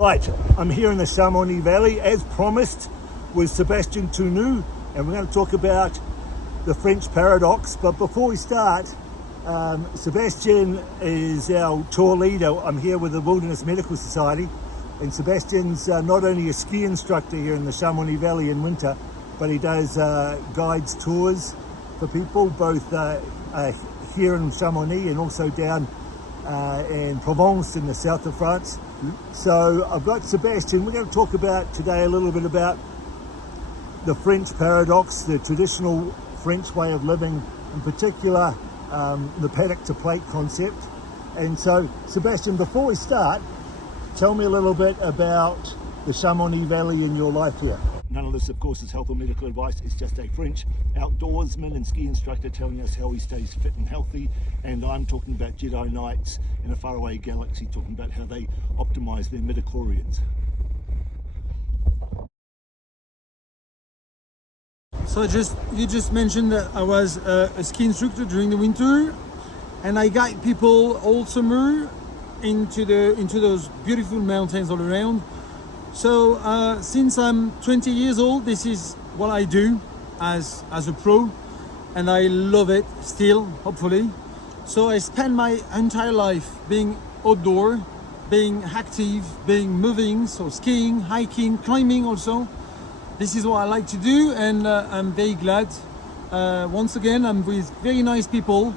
Right, I'm here in the Chamonix Valley, as promised, with Sebastian Tournoud, and we're going to talk about the French paradox. But before we start, Sebastian is our tour leader. I'm here with the Wilderness Medical Society, and Sebastian's not only a ski instructor here in the Chamonix Valley in winter, but he does guides tours for people, both here in Chamonix and also down in Provence in the south of France. So I've got Sebastian. We're going to talk about today a little bit about the French paradox, the traditional French way of living, in particular the paddock to plate concept. And so Sebastian, before we start, tell me a little bit about the Chamonix Valley in your life here. None of this, of course, is health or medical advice. It's just a French outdoorsman and ski instructor telling us how he stays fit and healthy. And I'm talking about Jedi Knights in a faraway galaxy, talking about how they optimize their midichlorians. So you just mentioned that I was a ski instructor during the winter, and I guide people all summer into those beautiful mountains all around. So since I'm 20 years old, this is what I do as a pro, and I love it still, hopefully. So I spend my entire life being outdoor, being active, being moving, so skiing, hiking, climbing also. This is what I like to do, and I'm very glad. Once again, I'm with very nice people.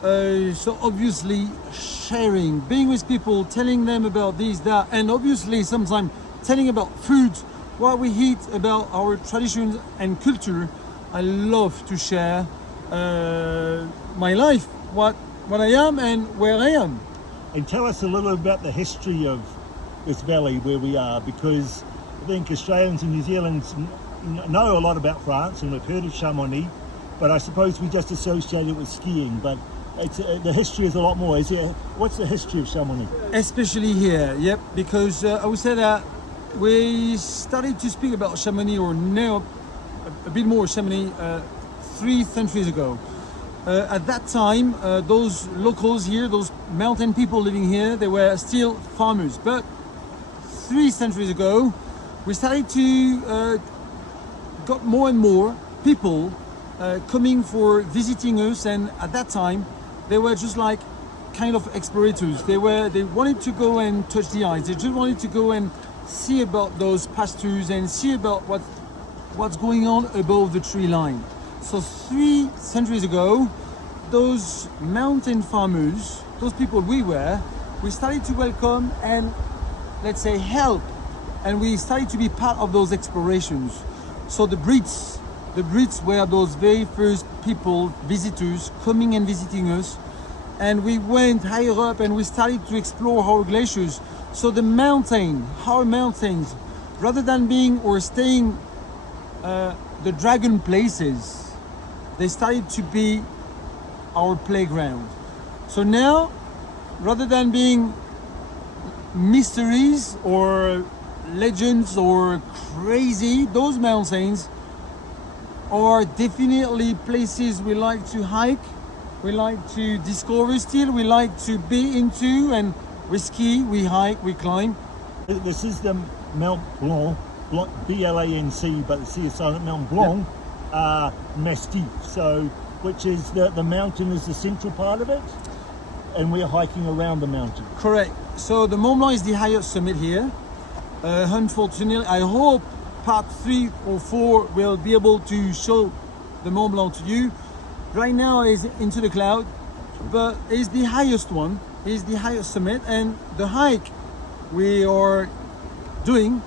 So obviously sharing, being with people, telling them about this, that, and obviously sometimes telling about food, what we eat, about our traditions and culture. I love to share my life, what I am and where I am. And tell us a little about the history of this valley where we are, because I think Australians and New Zealanders know a lot about France and we've heard of Chamonix, but I suppose we just associate it with skiing. But the history is a lot more. What's the history of Chamonix? Especially here, yep, because I would say that we started to speak about Chamonix, or now a bit more Chamonix, 3 centuries ago. At that time, those locals here, those mountain people living here, they were still farmers. But 3 centuries ago, we started to got more and more people coming for visiting us, and at that time, they were just like kind of explorators. They wanted to go and touch the ice. They just wanted to go and see about those pastures and see about what's going on above the tree line. So 3 centuries ago, those mountain farmers, those people we started to welcome and, let's say, help, and we started to be part of those explorations. So the Brits were those very first people, visitors, coming and visiting us, and we went higher up and we started to explore our glaciers. So our mountains, rather than being or staying the dragon places, they started to be our playground. So now, rather than being mysteries or legends or crazy, those mountains are definitely places we like to hike, we like to discover still, we like to be into, and we ski, we hike, we climb. This is the Mont Blanc, B-L-A-N-C, but the C is silent, Mont Blanc, Massif, so which is the mountain is the central part of it, and we're hiking around the mountain. Correct. So the Mont Blanc is the highest summit here. Unfortunately, I hope part 3 or 4 will be able to show the Mont Blanc to you. Right now it's into the cloud, but it's the highest one, it's the highest summit, and the hike we are doing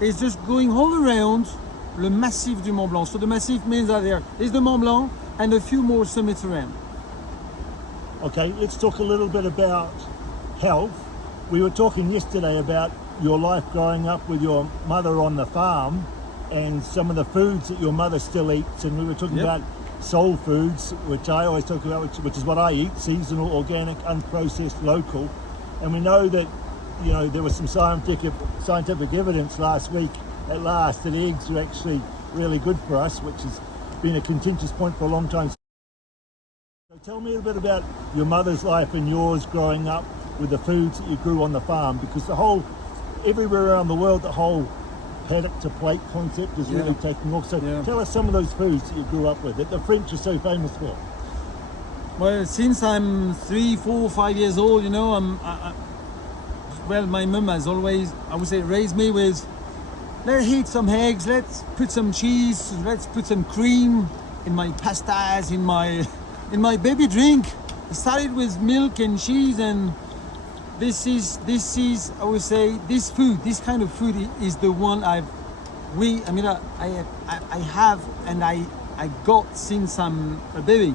is just going all around le Massif du Mont Blanc. So the Massif means that there is the Mont Blanc and a few more summits around. Okay, let's talk a little bit about health. We were talking yesterday about your life growing up with your mother on the farm and some of the foods that your mother still eats, and we were talking about soul foods, which I always talk about, which is what I eat: seasonal, organic, unprocessed, local. And we know that, you know, there was some scientific evidence last week at last that eggs are actually really good for us, which has been a contentious point for a long time. So tell me a bit about your mother's life and yours growing up with the foods that you grew on the farm, because the whole everywhere around the world, the whole paddock to plate concept is really taking off. So tell us some of those foods that you grew up with that the French are so famous for. Well, since I'm 3, 4, 5 years old, you know, well, my mum has always, I would say, raised me with, let's eat some eggs, let's put some cheese, let's put some cream in my pastas, in my baby drink. It started with milk and cheese, and this is I would say this kind of food is the one I have and I got since I'm a baby,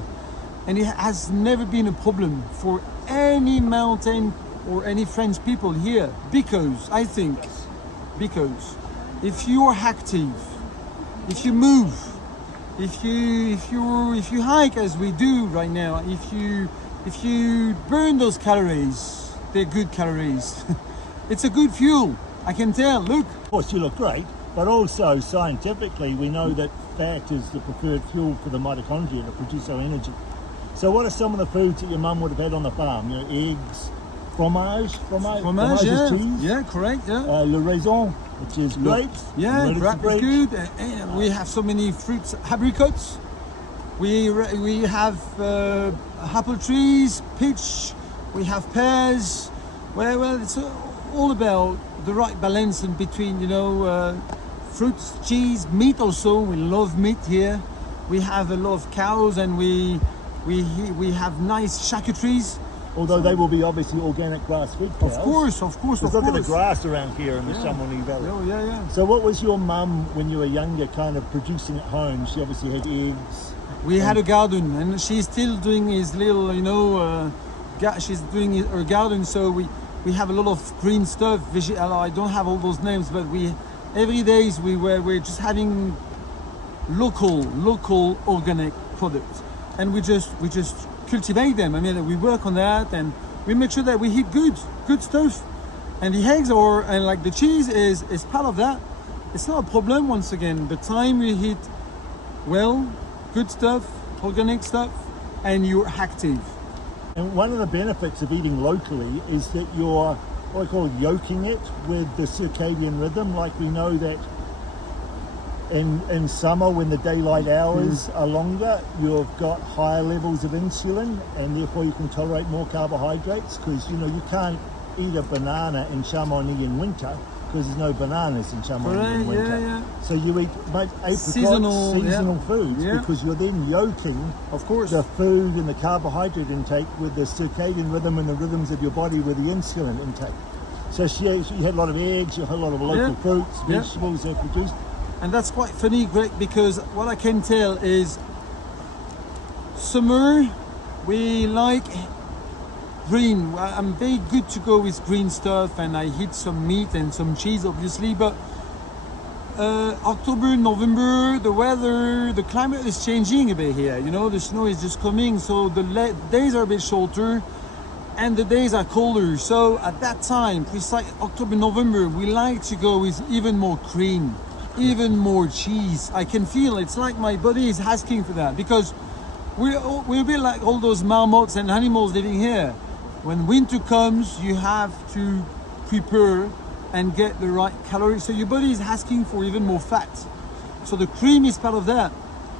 and it has never been a problem for any mountain or any French people here, because I think if you are active, if you move, if you hike as we do right now, if you burn those calories, they're good calories. It's a good fuel, I can tell. Look. Of course, you look great, but also scientifically, we know that fat is the preferred fuel for the mitochondria to produce our energy. So, what are some of the foods that your mum would have had on the farm? You know, eggs, fromage Yeah, is cheese. yeah, correct. Yeah. Le raisin, which is grapes. Yeah, grape is good. And we have so many fruits, apricots. We have apple trees, peach. We have pears. Well, it's all about the right balance in between, you know, fruits, cheese, meat. Also, we love meat here. We have a lot of cows, and we have nice charcuteries. Although they will be obviously organic grass-fed cows. Of course. There's not the grass around here in the Chamonix Valley. Oh, yeah. So what was your mum, when you were younger, kind of producing at home? She obviously had eggs. We had a garden, and she's still doing his little, you know, she's doing her garden, so we have a lot of green stuff. I don't have all those names, but every day we're just having local organic products, and we just cultivate them. I mean, we work on that, and we make sure that we eat good stuff. And the eggs and like the cheese is part of that. It's not a problem. Once again, the time we eat well, good stuff, organic stuff, and you're active. And one of the benefits of eating locally is that you're what I call yoking it with the circadian rhythm. Like we know that in summer, when the daylight hours are longer, you've got higher levels of insulin, and therefore you can tolerate more carbohydrates, because you know you can't eat a banana in Charmonix in winter because there's no bananas in Chamonix in winter. Yeah. So you eat apricots, seasonal foods, because you're then yoking, of course, the food and the carbohydrate intake with the circadian rhythm and the rhythms of your body with the insulin intake. So she had a lot of eggs, you had a lot of local fruits, vegetables they produced. And that's quite funny, Greg, because what I can tell is summer we like green. I'm very good to go with green stuff, and I eat some meat and some cheese, obviously. But October, November, the weather, the climate is changing a bit here. You know, the snow is just coming, so the days are a bit shorter, and the days are colder. So at that time, precise October, November, we like to go with even more cream, even more cheese. I can feel it's like my body is asking for that, because we're a bit like all those marmots and animals living here. When winter comes, you have to prepare and get the right calories. So your body is asking for even more fat. So the cream is part of that.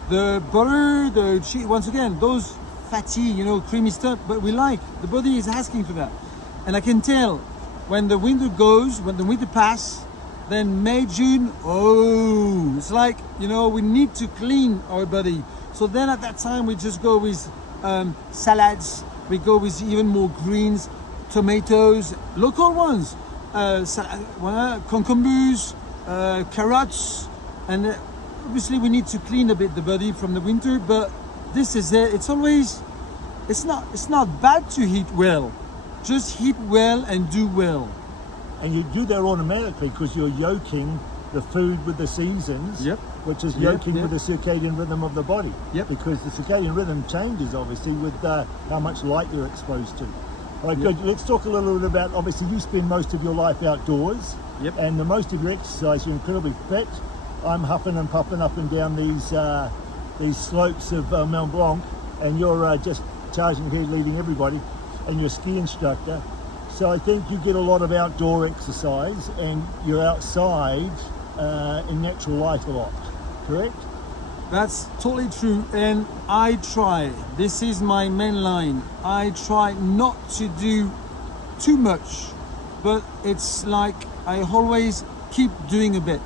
The butter, the cheese, once again, those fatty, you know, creamy stuff, but we like, the body is asking for that. And I can tell when the winter goes, when the winter passes, then May, June, it's like, you know, we need to clean our body. So then at that time, we just go with salads. We go with even more greens, tomatoes, local ones, cucumbers, carrots, and obviously we need to clean a bit the body from the winter. But this is it. It's not bad to eat well. Just eat well and do well. And you do that automatically because you're yoking the food with the seasons, which is yoking with the circadian rhythm of the body. Because the circadian rhythm changes obviously with how much light you're exposed to. All right, good. Let's talk a little bit about, obviously you spend most of your life outdoors, and the most of your exercise, you're incredibly fit. I'm huffing and puffing up and down these slopes of Mont Blanc, and you're just charging ahead, leading everybody, and you're a ski instructor. So I think you get a lot of outdoor exercise and you're outside in natural light a lot, correct? That's totally true, and I try, this is my main line, I try not to do too much, but it's like I always keep doing a bit.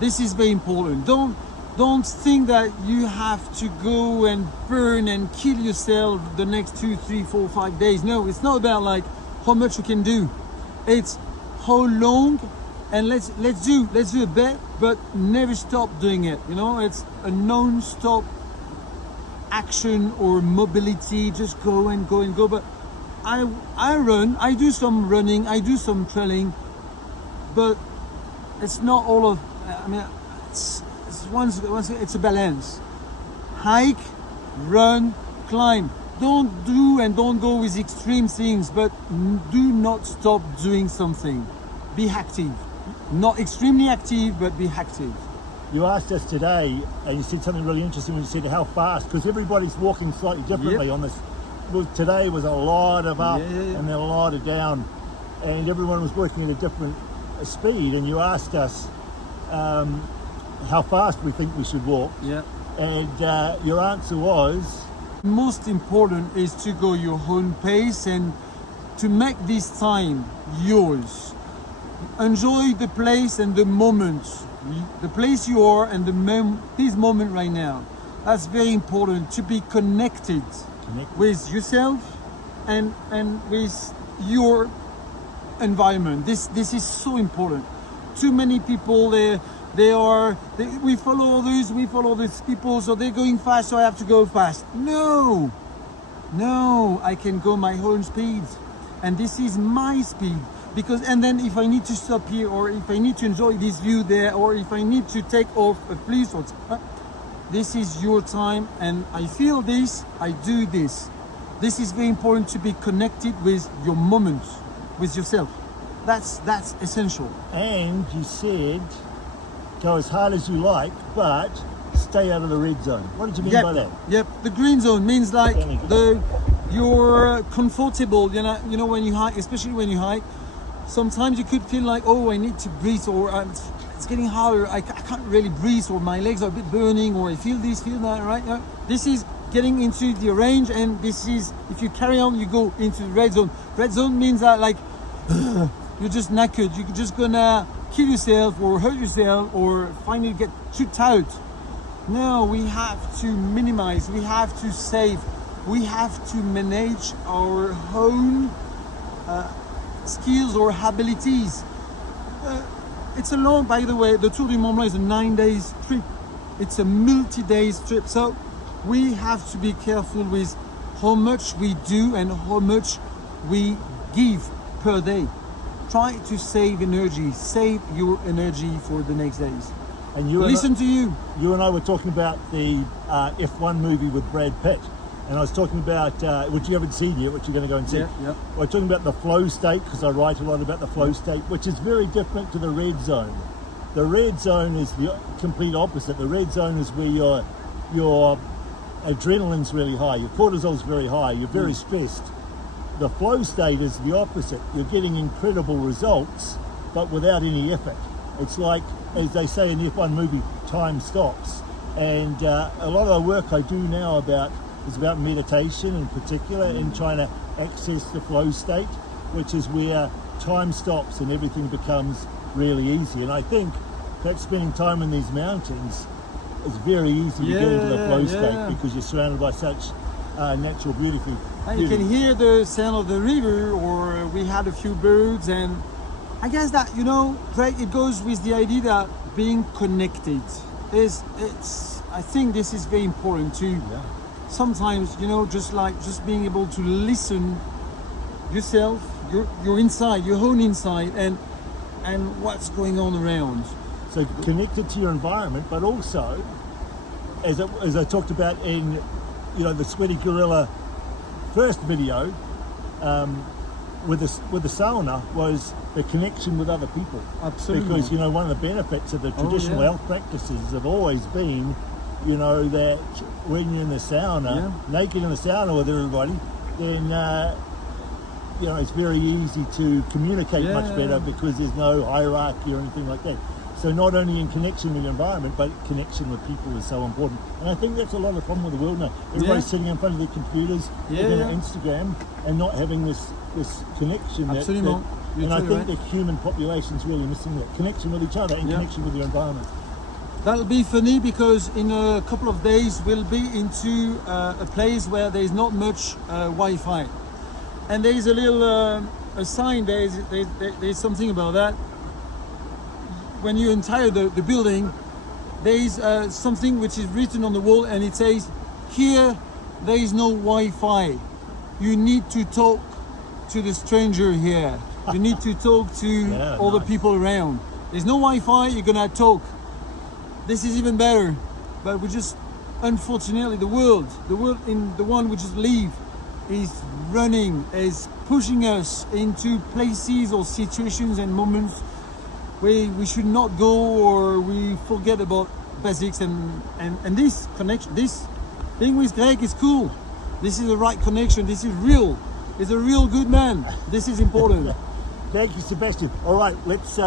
This is very important. Don't think that you have to go and burn and kill yourself the next 2, 3, 4, 5 days. No, it's not about like how much you can do. It's how long, and let's do a bit, but never stop doing it. You know, it's a non-stop action or mobility. Just go and go and go. But I run. I do some running. I do some trailing, but it's not all of. I mean, it's once it's a balance. Hike, run, climb. Don't go with extreme things, but do not stop doing something. Be active. Not extremely active, but be active. You asked us today, and you said something really interesting when you said how fast, because everybody's walking slightly differently on this. Well, today was a lot of up and then a lot of down, and everyone was working at a different speed, and you asked us how fast we think we should walk. Yeah. And your answer was? Most important is to go your own pace and to make this time yours. Enjoy the place and the moment, the place you are and this moment right now. That's very important, to be connected with yourself and with your environment. This is so important. Too many people, we follow these people, so they're going fast, so I have to go fast. No, I can go my own speed, and this is my speed. Because, and then if I need to stop here, or if I need to enjoy this view there, or if I need to take off a place, or this is your time, and I feel this, I do this. This is very important, to be connected with your moment, with yourself. That's essential. And you said, go as hard as you like, but stay out of the red zone. What did you mean by that? Yep, the green zone means like you're comfortable, you know, when you hike, especially when you hike. Sometimes you could feel like, oh, I need to breathe, or it's getting harder, I can't really breathe, or my legs are a bit burning, or I feel this, feel that, right? This is getting into the range, and this is, if you carry on, you go into the red zone. Red zone means that like, you're just knackered, you're just gonna kill yourself, or hurt yourself, or finally get too tired. No, we have to minimize, we have to save, we have to manage our own skills or abilities. It's a long, by the way, the Tour du Mont Blanc is a 9 days trip. It's a multi-days trip. So we have to be careful with how much we do and how much we give per day. Try to save energy, save your energy for the next days. And listen to you. You and I were talking about the F1 movie with Brad Pitt. And I was talking about, which you haven't seen yet, which you're going to go and see. Yeah. We're talking about the flow state, because I write a lot about the flow state, which is very different to the red zone. The red zone is the complete opposite. The red zone is where your adrenaline's really high, your cortisol's very high, you're very stressed. The flow state is the opposite. You're getting incredible results, but without any effort. It's like, as they say in the F1 movie, time stops. And a lot of the work I do now is about meditation in particular, and trying to access the flow state, which is where time stops and everything becomes really easy. And I think that spending time in these mountains is very easy to get into the flow state, because you're surrounded by such natural beauty. And you can hear the sound of the river, or we had a few birds, and I guess that, you know, Greg, it goes with the idea that being connected I think this is very important too. Sometimes, you know, just being able to listen yourself, your inside, your own inside, and what's going on around. So connected to your environment, but also, as I talked about in, you know, the Sweaty Gorilla first video, with the sauna, was the connection with other people. Absolutely. Because, you know, one of the benefits of the traditional health practices have always been, you know, that when you're in the sauna, naked in the sauna with everybody, then you know, it's very easy to communicate much Yeah. better because there's no hierarchy or anything like that. So not only in connection with the environment, but connection with people is so important. And I think that's a lot of the problem with the world now. Everybody's sitting in front of their computers, looking at Instagram, and not having this connection. Absolument. And I think the human population's really missing that connection with each other and connection with the environment. That'll be funny because in a couple of days we'll be into a place where there's not much Wi-Fi, and there's a little a sign. There's something about that. When you enter the building, there's something which is written on the wall, and it says, "Here, there is no Wi-Fi. You need to talk to the stranger here. You need to talk to all the people around. There's no Wi-Fi. You're gonna talk." This is even better, but we just, unfortunately, the world in the one which is live is running, is pushing us into places or situations and moments where we should not go, or we forget about basics, and this connection, this being with Greg is cool. This is the right connection. This is real. He's a real good man. This is important. Thank you, Sebastian. All right, let's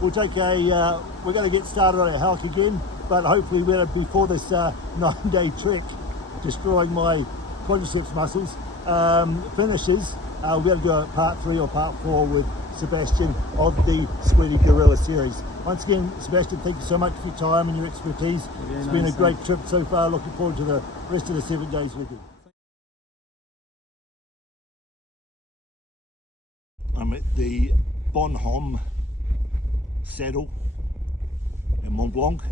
we'll take a we're going to get started on our hike again, but hopefully before this 9-day trek destroying my quadriceps muscles finishes, we're going to go at part 3 or part 4 with Sebastian of the Sweaty Gorilla series. Once again, Sebastian, thank you so much for your time and your expertise. It's been a great trip so far. Looking forward to the rest of the 7 days with you. I'm at the Bonhomme saddle in Mont Blanc.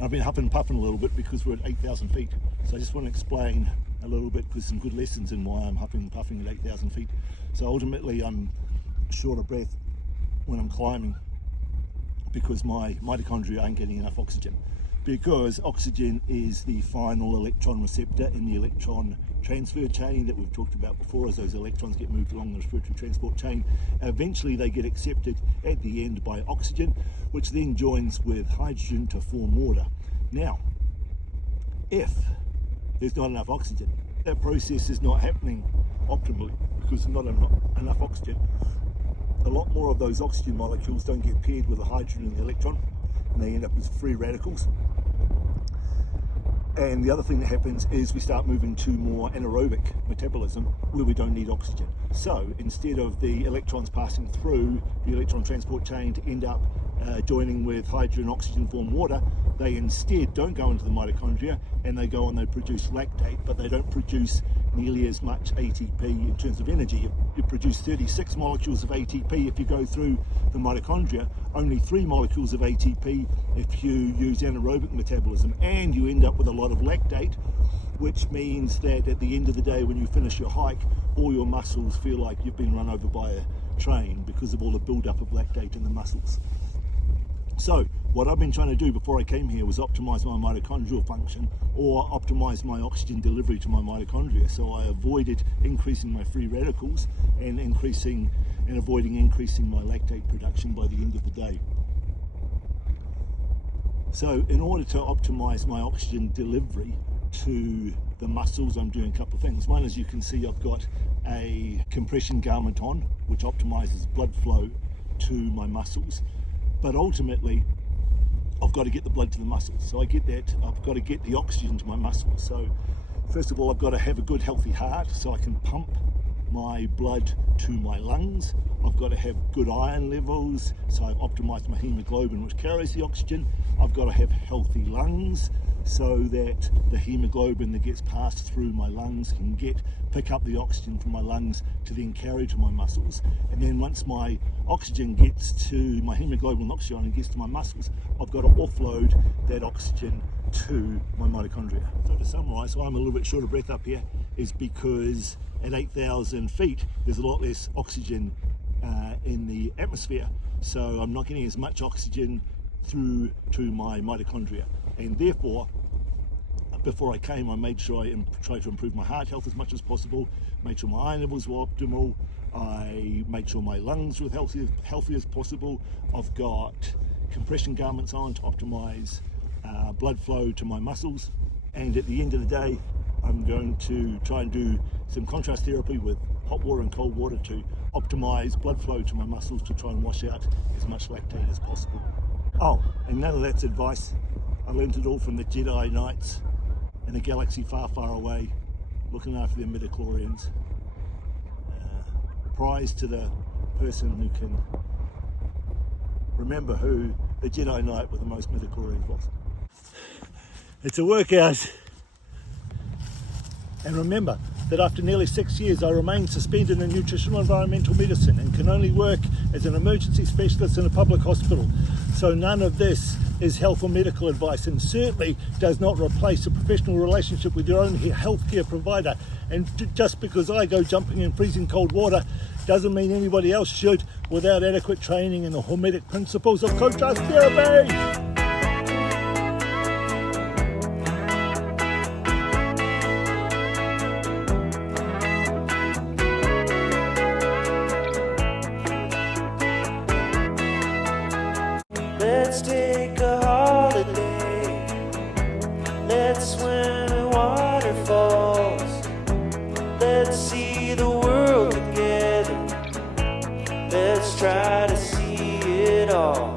I've been huffing and puffing a little bit because we're at 8,000 feet. So I just want to explain a little bit, because some good lessons in why I'm huffing and puffing at 8,000 feet. So ultimately I'm short of breath when I'm climbing because my mitochondria aren't getting enough oxygen. Because oxygen is the final electron receptor in the electron transfer chain that we've talked about before. As those electrons get moved along the respiratory transport chain, eventually they get accepted at the end by oxygen, which then joins with hydrogen to form water. Now, if there's not enough oxygen, that process is not happening optimally because there's not enough oxygen. A lot more of those oxygen molecules don't get paired with the hydrogen and the electron, and they end up as free radicals. And the other thing that happens is we start moving to more anaerobic metabolism where we don't need oxygen. So instead of the electrons passing through the electron transport chain to end up joining with hydrogen and oxygen form water, they instead don't go into the mitochondria, and they go and they produce lactate, but they don't produce nearly as much ATP in terms of energy. You produce 36 molecules of ATP if you go through the mitochondria, only 3 molecules of ATP if you use anaerobic metabolism, and you end up with a lot of lactate, which means that at the end of the day when you finish your hike, all your muscles feel like you've been run over by a train because of all the build-up of lactate in the muscles. So what I've been trying to do before I came here was optimize my mitochondrial function, or optimize my oxygen delivery to my mitochondria. So I avoided increasing my free radicals and avoiding increasing my lactate production by the end of the day. So in order to optimize my oxygen delivery to the muscles, I'm doing a couple of things. One, as you can see, I've got a compression garment on, which optimizes blood flow to my muscles. But ultimately, I've got to get the blood to the muscles. So I've got to get the oxygen to my muscles. So first of all, I've got to have a good healthy heart so I can pump my blood to my lungs. I've got to have good iron levels, so I've optimized my hemoglobin, which carries the oxygen. I've got to have healthy lungs so that the hemoglobin that gets passed through my lungs can pick up the oxygen from my lungs to then carry to my muscles. And then once my oxygen gets to my hemoglobin and oxygen and gets to my muscles, I've got to offload that oxygen to my mitochondria. So to summarize, why I'm a little bit short of breath up here is because at 8,000 feet there's a lot less oxygen in the atmosphere, so I'm not getting as much oxygen through to my mitochondria, and therefore before I came I made sure I tried to improve my heart health as much as possible, made sure my iron levels were optimal, I made sure my lungs were healthy as possible. I've got compression garments on to optimize blood flow to my muscles, and at the end of the day I'm going to try and do some contrast therapy with hot water and cold water to optimize blood flow to my muscles to try and wash out as much lactate as possible. Oh, and none of that's advice. I learned it all from the Jedi Knights in a galaxy far, far away, looking after their midichlorians. Prize to the person who can remember who the Jedi Knight with the most midichlorians was. It's a workout. And remember that after nearly 6 years I remain suspended in nutritional environmental medicine and can only work as an emergency specialist in a public hospital. So none of this is health or medical advice, and certainly does not replace a professional relationship with your own healthcare provider. And just because I go jumping in freezing cold water doesn't mean anybody else should without adequate training in the hormetic principles of contrast therapy. Let's take a holiday. Let's swim in waterfalls. Let's see the world together. Let's try to see it all.